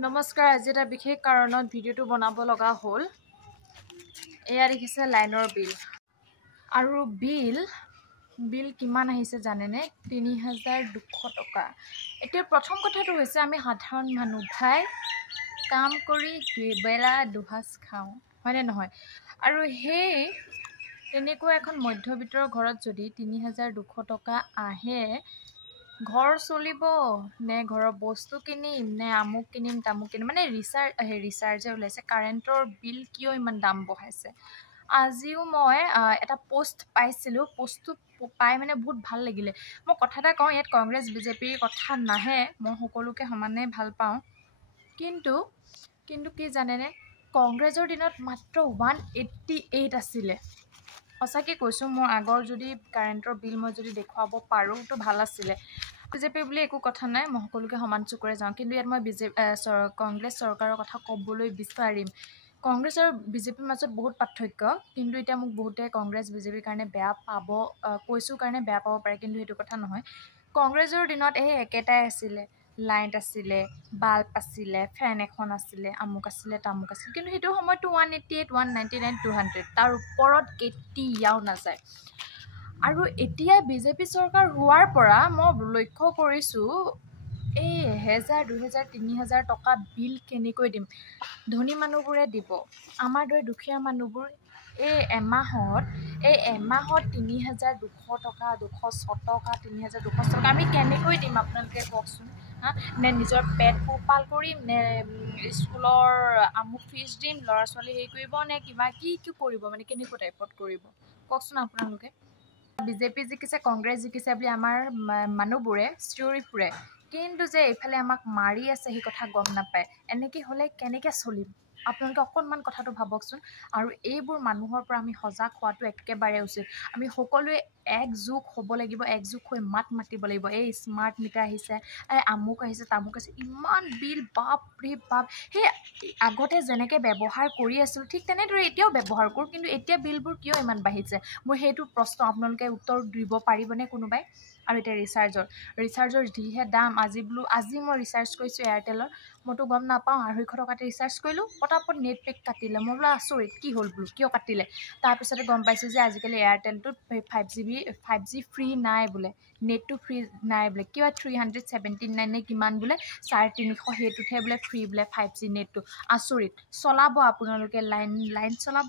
নমস্কাৰ। আজি এটা বিশেষ কাৰণত ভিডিঅ'টো বনাব লগা হ'ল। এয়া দেখিছে লাইনৰ বিল আৰু বিল কিমান আহিছে জানেনে? ৩,২০০ টকা। এতিয়া প্ৰথম কথাটো হৈছে আমি সাধাৰণ মানুহ ভাই কাম কৰি দুবেলা দুসাঁজ খাওঁ, হয়নে নহয়? আৰু সেই তেনেকুৱা এখন মধ্যবিত্তৰ ঘৰত যদি ৩,২০০ টকা আহে, ঘৰ চলিব নে ঘৰৰ বস্তু কিনিম নে আমুক কিনিম তামুক কিনিম, মানে ৰিচাৰ্জে ওলাইছে কাৰেণ্টৰ বিল কিয় ইমান দাম বঢ়াইছে। আজিও মই এটা পোষ্ট পাইছিলোঁ, পোষ্টটো পাই মানে বহুত ভাল লাগিলে। মই কথা এটা কওঁ, ইয়াত কংগ্ৰেছ বিজেপিৰ কথা নাহে, মই সকলোকে সমানে ভাল পাওঁ। কিন্তু কি জানেনে, কংগ্ৰেছৰ দিনত মাত্ৰ 188 আছিলে। সঁচাকৈ কৈছোঁ, মোৰ আগৰ যদি কাৰেণ্টৰ বিল মই যদি দেখুৱাব পাৰোঁ তো ভাল আছিলে। বিজেপি বুলি একো কথা নাই, মই সকলোকে সমান চকুৰে যাওঁ। কিন্তু ইয়াত মই কংগ্ৰেছ চৰকাৰৰ কথা ক'বলৈ বিচাৰিম। কংগ্ৰেছ আৰু বিজেপিৰ মাজত বহুত পাৰ্থক্য, কিন্তু এতিয়া মোক বহুতে কংগ্ৰেছ বিজেপিৰ কাৰণে বেয়া পাব, কৈছোঁ কাৰণে বেয়া পাব পাৰে, কিন্তু সেইটো কথা নহয়। কংগ্ৰেছৰ দিনত এই একেটাই আছিলে, লাইট আছিলে, বাল্ব আছিলে, ফেন এখন আছিলে, আমুক আছিলে তামুক আছিলে, কিন্তু সেইটো সময়তো 188, 199, 200 তাৰ ওপৰত কেতিয়াও নাযায়। আৰু এতিয়া বিজেপি চৰকাৰ হোৱাৰ পৰা মই লক্ষ্য কৰিছোঁ, এই 1,000, 2,000, 3,000 টকা বিল কেনেকৈ দিম? ধনী মানুহবোৰে দিব, আমাৰ দৰে দুখীয়া মানুহবোৰ এই এমাহত 3,200 টকা, 206 টকা, 3,200 টকা আমি কেনেকৈ দিম আপোনালোকে কওকচোন। নে নিজৰ পেট পোহপাল কৰিম, নে স্কুলৰ আমুক ফিজ দিম, ল'ৰা ছোৱালী হেৰি কৰিব, নে কিবা কি কৰিব, মানে কেনেকুৱা টাইপত কৰিব কওকচোন আপোনালোকে। বিজেপি জিকিছে, কংগ্ৰেছ জিকিছে বুলি আমাৰ মানুহবোৰে চিঞৰি ফুৰে, কিন্তু যে এইফালে আমাক মাৰি আছে সেই কথা গম নাপায়। এনেকৈ হ'লে কেনেকৈ চলিম আপোনালোকে অকণমান কথাটো ভাবকচোন। আৰু এইবোৰ মানুহৰ পৰা আমি সজাগ হোৱাটো একেবাৰে উচিত। আমি সকলোৱে একযোগ হ'ব লাগিব, একযোগ হৈ মাত মাতিব লাগিব। এই স্মাৰ্ট মিটাৰ আহিছে, এই আমুক আহিছে তামুক আহিছে, ইমান বিল বাপৰে বাপ। সেই আগতে যেনেকৈ ব্যৱহাৰ কৰি আছিলোঁ ঠিক তেনেদৰে এতিয়াও ব্যৱহাৰ কৰোঁ, কিন্তু এতিয়া বিলবোৰ কিয় ইমান বাঢ়িছে? মোৰ সেইটো প্ৰশ্ন আপোনালোকে উত্তৰ দিব পাৰিবনে কোনোবাই? আৰু এতিয়া ৰিচাৰ্জৰ যিহে দাম, আজি মই ৰিচাৰ্জ কৰিছোঁ এয়াৰটেলৰ, মইতো গম নাপাওঁ, 250 টকাতে ৰিচাৰ্জ কৰিলোঁ, পটাপট নেট পেক কাটিলে। মই বোলো আচৰিত, কি হ'ল বোলো, কিয় কাটিলে? তাৰপিছতে গম পাইছোঁ যে আজিকালি এয়াৰটেলটোত 5G ফ্ৰী নাই বোলে, নেটটো ফ্ৰী নাই বোলে, কিবা 379 নে কিমান বোলে, 350 সেইটোতহে বোলে ফ্ৰী বোলে 5G নেটটো। আচৰিত। চলাব আপোনালোকে লাইন চলাব,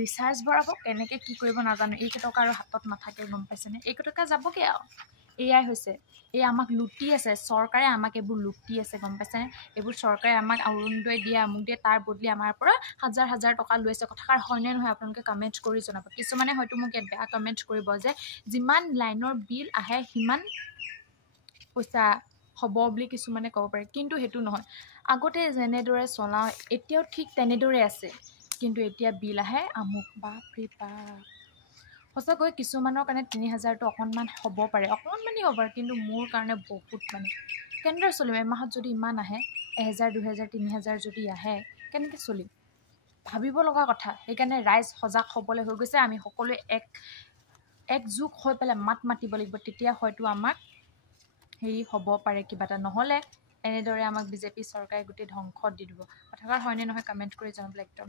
ৰিচাৰ্জ ভৰাব, কেনেকৈ কি কৰিব নাজানো। এইকেইটকা আৰু হাতত নাথাকে, গম পাইছেনে? এইকেইটকা যাবগৈ আৰু। এয়াই হৈছে, এই আমাক লুটি আছে চৰকাৰে, আমাক এইবোৰ লুটি আছে, গম পাইছেনে? এইবোৰ চৰকাৰে আমাক অৰুণোদয় দিয়ে, আমুক দিয়ে, তাৰ বদলি আমাৰ পৰা হাজাৰ টকা লৈ আছে। কথাষাৰ হয়নে নহয় আপোনালোকে কমেণ্ট কৰি জনাব। কিছুমানে হয়তো মোক ইয়াত বেয়া কমেণ্ট কৰিব যে যিমান লাইনৰ বিল আহে সিমান পইচা হ'ব বুলি কিছুমানে ক'ব পাৰে, কিন্তু সেইটো নহয়। আগতে যেনেদৰে চলাওঁ এতিয়াও ঠিক তেনেদৰে আছে, কিন্তু এতিয়া বিল আহে আমুক। বাপৰে বাপ, সঁচাকৈ কিছুমানৰ কাৰণে 3,000টো অকণমান হ'ব পাৰে, অকণমানেই হ'ব পাৰে, কিন্তু মোৰ কাৰণে বহুত। মানে কেনেদৰে চলিম এমাহত যদি ইমান আহে? 1,000, 2,000, 3,000 যদি আহে কেনেকৈ চলিম? ভাবিব লগা কথা। সেইকাৰণে ৰাইজ সজাগ হ'বলৈ হৈ গৈছে। আমি সকলোৱে একযোগ হৈ পেলাই মাত মাতিব লাগিব, তেতিয়া হয়তো আমাক হেৰি হ'ব পাৰে কিবা এটা। নহ'লে এনেদৰে আমাক বিজেপি চৰকাৰে গোটেই ধ্বংসত দি দিব। কথাষাৰ হয়নে নহয় কমেণ্ট কৰি জনাবলৈ একদম